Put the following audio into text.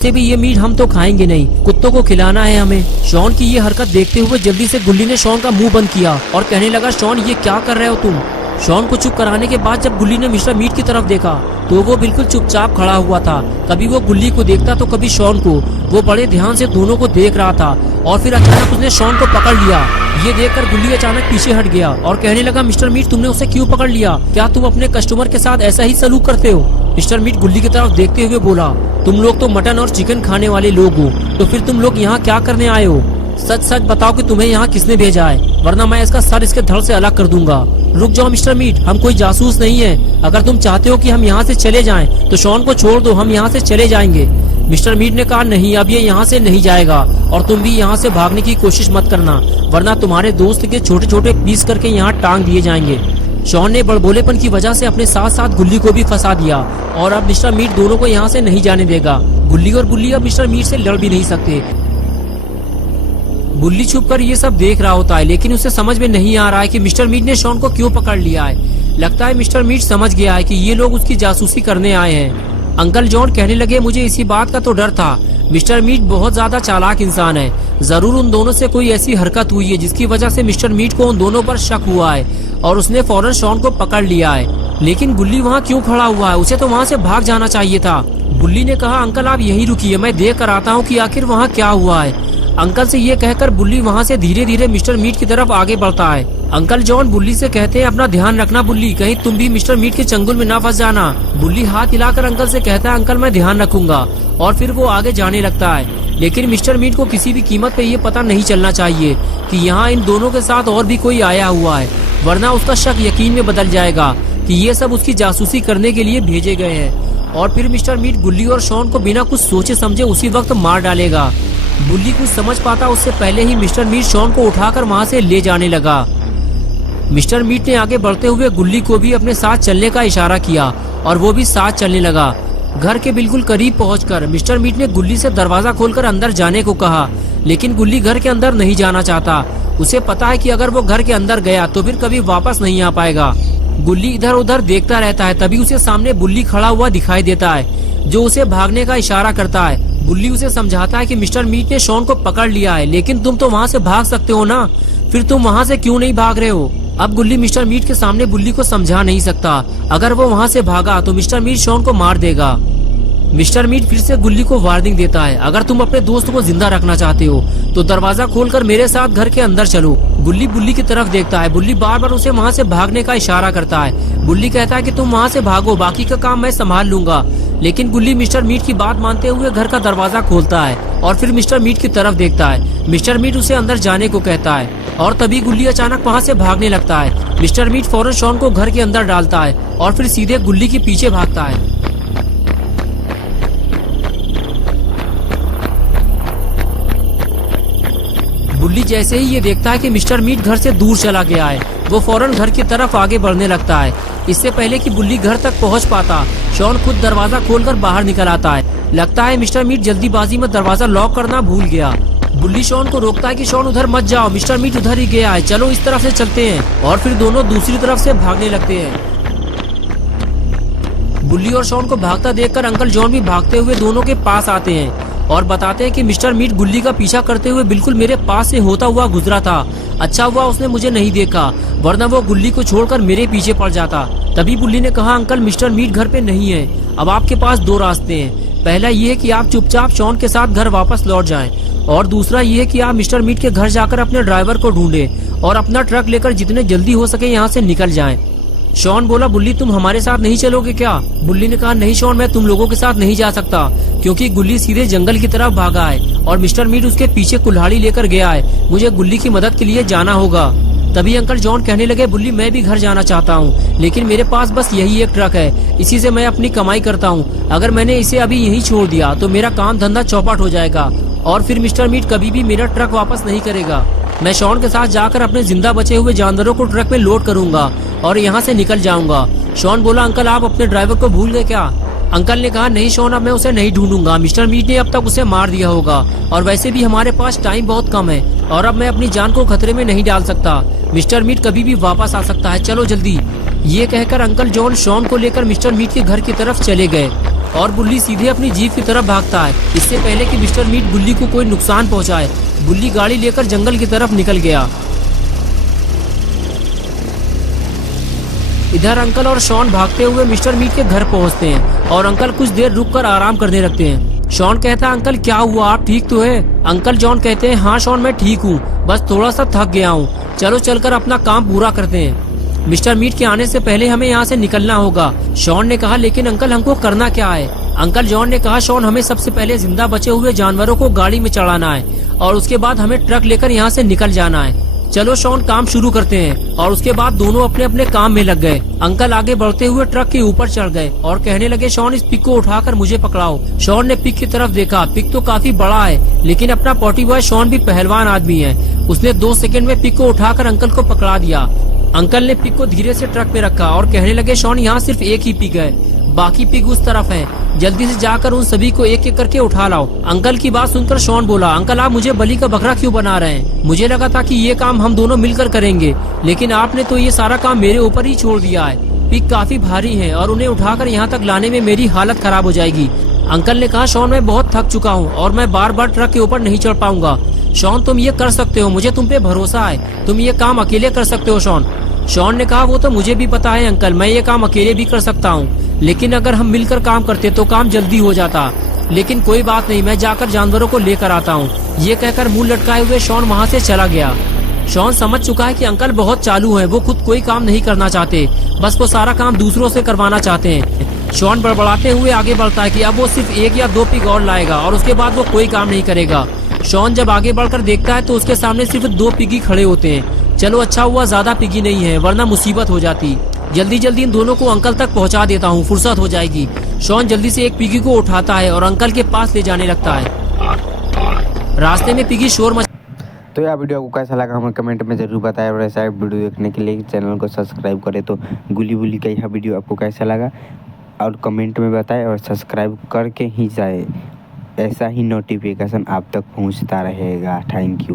से भी ये मीट हम तो खाएंगे नहीं, कुत्तों को खिलाना है हमें। शॉन की ये हरकत देखते हुए जल्दी से गुल्ली ने शॉन का मुंह बंद किया और कहने लगा, शॉन ये क्या कर रहे हो तुम। शॉन को चुप कराने के बाद जब गुल्ली ने मिस्टर मीट की तरफ देखा तो वो बिल्कुल चुपचाप खड़ा हुआ था। कभी वो गुल्ली को देखता तो कभी शॉन को। वो बड़े ध्यान से दोनों को देख रहा था और फिर अचानक उसने शॉन को पकड़ लिया। ये देखकर गुल्ली अचानक पीछे हट गया और कहने लगा, मिस्टर मीट तुमने उसे क्यों पकड़ लिया? क्या तुम अपने कस्टमर के साथ ऐसा ही सलूक करते हो? मिस्टर मीट गुल्ली की तरफ देखते हुए बोला, तुम लोग तो मटन और चिकन खाने वाले लोग हो, तो फिर तुम लोग यहाँ क्या करने आए हो? सच सच बताओ कि तुम्हें यहाँ किसने भेजा है, वरना मैं इसका सर इसके धड़ से अलग कर दूंगा। रुक जाओ मिस्टर मीट, हम कोई जासूस नहीं है। अगर तुम चाहते हो कि हम यहाँ से चले जाएं, तो शॉन को छोड़ दो, हम यहाँ से चले जाएंगे। मिस्टर मीट ने कहा, नहीं, अब ये यहाँ से नहीं जाएगा और तुम भी यहाँ से भागने की कोशिश मत करना, वरना तुम्हारे दोस्त के छोटे छोटे पीस करके यहाँ टांग दिए जाएंगे। शॉन ने बड़बोलेपन की वजह से अपने साथ साथ गुल्ली को भी फंसा दिया और अब मिस्टर मीट दोनों को यहाँ से नहीं जाने देगा। गुल्ली और बुल्ली अब मिस्टर मीट से लड़ भी नहीं सकते। बुल्ली छुपकर ये सब देख रहा होता है, लेकिन उसे समझ में नहीं आ रहा है कि मिस्टर मीट ने शॉन को क्यों पकड़ लिया है। लगता है मिस्टर मीट समझ गया है कि ये लोग उसकी जासूसी करने आए हैं। अंकल जॉन कहने लगे, मुझे इसी बात का तो डर था। मिस्टर मीट बहुत ज्यादा चालाक इंसान है। जरूर उन दोनों से कोई ऐसी हरकत हुई है जिसकी वजह से मिस्टर मीट को उन दोनों पर शक हुआ है और उसने फौरन शॉन को पकड़ लिया है। लेकिन गुल्ली वहाँ क्यों खड़ा हुआ है? उसे तो वहाँ से भाग जाना चाहिए था। बुल्ली ने कहा, अंकल आप यही रुकिए, मैं देख कर आता हूँ कि आखिर वहाँ क्या हुआ है। अंकल से ये कहकर बुल्ली वहाँ से धीरे धीरे मिस्टर मीट की तरफ आगे बढ़ता है। अंकल जॉन बुल्ली से कहते हैं, अपना ध्यान रखना बुल्ली, कहीं तुम भी मिस्टर मीट के चंगुल में ना फंस जाना। बुल्ली हाथ हिलाकर अंकल से कहता है, अंकल मैं ध्यान रखूंगा, और फिर वो आगे जाने लगता है। लेकिन मिस्टर मीट को किसी भी कीमत पे ये पता नहीं चलना चाहिए कि यहाँ इन दोनों के साथ और भी कोई आया हुआ है, वरना उसका शक यकीन में बदल जाएगा कि ये सब उसकी जासूसी करने के लिए भेजे गए हैं। और फिर मिस्टर मीट गुल्ली और शॉन को बिना कुछ सोचे समझे उसी वक्त मार डालेगा। बुल्ली कुछ समझ पाता उससे पहले ही मिस्टर मीट शॉन को उठाकर वहाँ से ले जाने लगा। मिस्टर मीट ने आगे बढ़ते हुए गुल्ली को भी अपने साथ चलने का इशारा किया और वो भी साथ चलने लगा। घर के बिल्कुल करीब पहुंचकर मिस्टर मीट ने गुल्ली से दरवाजा खोलकर अंदर जाने को कहा, लेकिन गुल्ली घर के अंदर नहीं जाना चाहता। उसे पता है कि अगर वो घर के अंदर गया तो फिर कभी वापस नहीं आ पाएगा। गुल्ली इधर उधर देखता रहता है। तभी उसे सामने बुल्ली खड़ा हुआ दिखाई देता है जो उसे भागने का इशारा करता है। बुल्ली उसे समझाता है कि मिस्टर मीट ने शॉन को पकड़ लिया है, लेकिन तुम तो वहाँ से भाग सकते हो ना, फिर तुम वहाँ से क्यों नहीं भाग रहे हो? अब गुल्ली मिस्टर मीट के सामने बुल्ली को समझा नहीं सकता। अगर वो वहाँ से भागा तो मिस्टर मीट शॉन को मार देगा। मिस्टर मीट फिर से गुल्ली को वार्निंग देता है, अगर तुम अपने दोस्त को जिंदा रखना चाहते हो तो दरवाजा खोलकर मेरे साथ घर के अंदर चलो। गुल्ली बुल्ली की तरफ देखता है। बुल्ली बार बार उसे वहाँ से भागने का इशारा करता है। बुल्ली कहता है कि तुम वहाँ से भागो, बाकी का काम मैं संभाल लूंगा। लेकिन गुल्ली मिस्टर मीट की बात मानते हुए घर का दरवाजा खोलता है और फिर मिस्टर मीट की तरफ देखता है। मिस्टर मीट उसे अंदर जाने को कहता है और तभी गुल्ली अचानक वहाँ से भागने लगता है। मिस्टर मीट फौरन शॉन को घर के अंदर डालता है और फिर सीधे गुल्ली के पीछे भागता है। बुल्ली जैसे ही ये देखता है कि मिस्टर मीट घर से दूर चला गया है, वो फौरन घर की तरफ आगे बढ़ने लगता है। इससे पहले कि बुल्ली घर तक पहुंच पाता, शॉन खुद दरवाजा खोलकर बाहर निकल आता है। लगता है मिस्टर मीट जल्दीबाजी में दरवाजा लॉक करना भूल गया। बुल्ली शॉन को रोकता है कि शॉन उधर मत जाओ, मिस्टर मीट उधर ही गया है, चलो इस तरफ से चलते हैं। और फिर दोनों दूसरी तरफ से भागने लगते हैं। बुल्ली और शॉन को भागता देखकर अंकल जॉन भी भागते हुए दोनों के पास आते हैं और बताते हैं कि मिस्टर मीट गुल्ली का पीछा करते हुए बिल्कुल मेरे पास से होता हुआ गुजरा था। अच्छा हुआ उसने मुझे नहीं देखा, वरना वो गुल्ली को छोड़कर मेरे पीछे पड़ जाता। तभी बुल्ली ने कहा, अंकल मिस्टर मीट घर पे नहीं है। अब आपके पास दो रास्ते हैं। पहला ये है कि आप चुपचाप शॉन के साथ घर वापस लौट जाएं, और दूसरा ये है कि आप मिस्टर मीट के घर जाकर अपने ड्राइवर को ढूंढें और अपना ट्रक लेकर जितने जल्दी हो सके यहाँ से निकल जाएं। शॉन बोला, बुल्ली तुम हमारे साथ नहीं चलोगे क्या? बुल्ली ने कहा, नहीं शॉन, मैं तुम लोगों के साथ नहीं जा सकता, क्योंकि गुल्ली सीधे जंगल की तरफ भागा है और मिस्टर मीट उसके पीछे कुल्हाड़ी लेकर गया है। मुझे गुल्ली की मदद के लिए जाना होगा। तभी अंकल जॉन कहने लगे, बुल्ली मैं भी घर जाना चाहता हूँ, लेकिन मेरे पास बस यही एक ट्रक है, इसी से मैं अपनी कमाई करता हूँ। अगर मैंने इसे अभी यहीं छोड़ दिया तो मेरा काम धंधा चौपट हो जाएगा और फिर मिस्टर मीट कभी भी मेरा ट्रक वापस नहीं करेगा। मैं शॉन के साथ जाकर अपने जिंदा बचे हुए जानवरों को ट्रक में लोड करूंगा और यहाँ से निकल जाऊंगा। शॉन बोला, अंकल आप अपने ड्राइवर को भूल गए क्या? अंकल ने कहा, नहीं शॉन, अब मैं उसे नहीं ढूंढूंगा, मिस्टर मीट ने अब तक उसे मार दिया होगा और वैसे भी हमारे पास टाइम बहुत कम है और अब मैं अपनी जान को खतरे में नहीं डाल सकता। मिस्टर मीट कभी भी वापस आ सकता है, चलो जल्दी। ये कहकर अंकल जॉन शॉन को लेकर मिस्टर मीट के घर की तरफ चले गए। और बुल्ली सीधे अपनी जीप की तरफ भागता है। इससे पहले कि मिस्टर मीट बुल्ली को कोई नुकसान पहुंचाए, बुल्ली गाड़ी लेकर जंगल की तरफ निकल गया। इधर अंकल और शॉन भागते हुए मिस्टर मीट के घर पहुंचते हैं और अंकल कुछ देर रुककर आराम करने लगते हैं। शॉन कहता है, अंकल क्या हुआ, आप ठीक तो है? अंकल जॉन कहते हैं, हाँ शॉन मैं ठीक हूँ, बस थोड़ा सा थक गया हूँ। चलो चलकर अपना काम पूरा करते हैं। मिस्टर मीट के आने से पहले हमें यहाँ से निकलना होगा। शॉन ने कहा, लेकिन अंकल हमको करना क्या है? अंकल जॉन ने कहा, शॉन हमें सबसे पहले जिंदा बचे हुए जानवरों को गाड़ी में चढ़ाना है और उसके बाद हमें ट्रक लेकर यहाँ से निकल जाना है। चलो शॉन काम शुरू करते हैं। और उसके बाद दोनों अपने अपने काम में लग गए। अंकल आगे बढ़ते हुए ट्रक के ऊपर चढ़ गए और कहने लगे, शॉन इस पिक को उठाकर मुझे पकड़ाओ। शॉन ने पिक की तरफ देखा, पिक तो काफी बड़ा है, लेकिन अपना पॉटी बॉय शॉन भी पहलवान आदमी है। उसने 2 सेकंड में पिक को उठाकर अंकल को पकड़ा दिया। अंकल ने पिक को धीरे से ट्रक में रखा और कहने लगे, शॉन यहाँ सिर्फ एक ही पिग है, बाकी पिग उस तरफ है, जल्दी से जाकर उन सभी को एक एक करके उठा लाओ। अंकल की बात सुनकर शॉन बोला, अंकल आप मुझे बलि का बकरा क्यों बना रहे हैं? मुझे लगा था कि ये काम हम दोनों मिलकर करेंगे, लेकिन आपने तो ये सारा काम मेरे ऊपर ही छोड़ दिया है। पिग काफी भारी है और उन्हें उठाकर यहाँ तक लाने में मेरी हालत खराब हो जाएगी। अंकल ने कहा, शॉन मैं बहुत थक चुका हूँ और मैं बार बार ट्रक के ऊपर नहीं चढ़ पाऊंगा। शॉन तुम ये कर सकते हो, मुझे तुम पे भरोसा है, तुम ये काम अकेले कर सकते हो शॉन। शॉन ने कहा, वो तो मुझे भी पता है अंकल, मैं ये काम अकेले भी कर सकता हूँ, लेकिन अगर हम मिलकर काम करते तो काम जल्दी हो जाता। लेकिन कोई बात नहीं, मैं जाकर जानवरों को लेकर आता हूँ। ये कहकर मुंह लटकाए हुए शॉन वहाँ से चला गया। शॉन समझ चुका है कि अंकल बहुत चालू हैं, वो खुद कोई काम नहीं करना चाहते, बस वो सारा काम दूसरों से करवाना चाहते हैं। शॉन बड़बड़ाते हुए आगे बढ़ता है कि अब वो सिर्फ 1 या 2 पिग और लाएगा और उसके बाद वो कोई काम नहीं करेगा। शॉन जब आगे बढ़कर देखता है तो उसके सामने सिर्फ 2 पिगी खड़े होते हैं। चलो अच्छा हुआ ज्यादा पिगी नहीं है, वरना मुसीबत हो जाती। जल्दी जल्दी इन दोनों को अंकल तक पहुंचा देता हूँ, फुर्सत हो जाएगी। शॉन जल्दी से एक पिगी को उठाता है और अंकल के पास ले जाने लगता है। रास्ते में पिगी शोर तो यार वीडियो आपको कैसा लगा हमें कमेंट में ज़रूर बताएं और ऐसा वीडियो देखने के लिए चैनल को सब्सक्राइब करें। तो गुली बुली का यह वीडियो आपको कैसा लगा और कमेंट में बताएं और सब्सक्राइब करके ही जाए, ऐसा ही नोटिफिकेशन आप तक पहुंचता रहेगा। Thank you.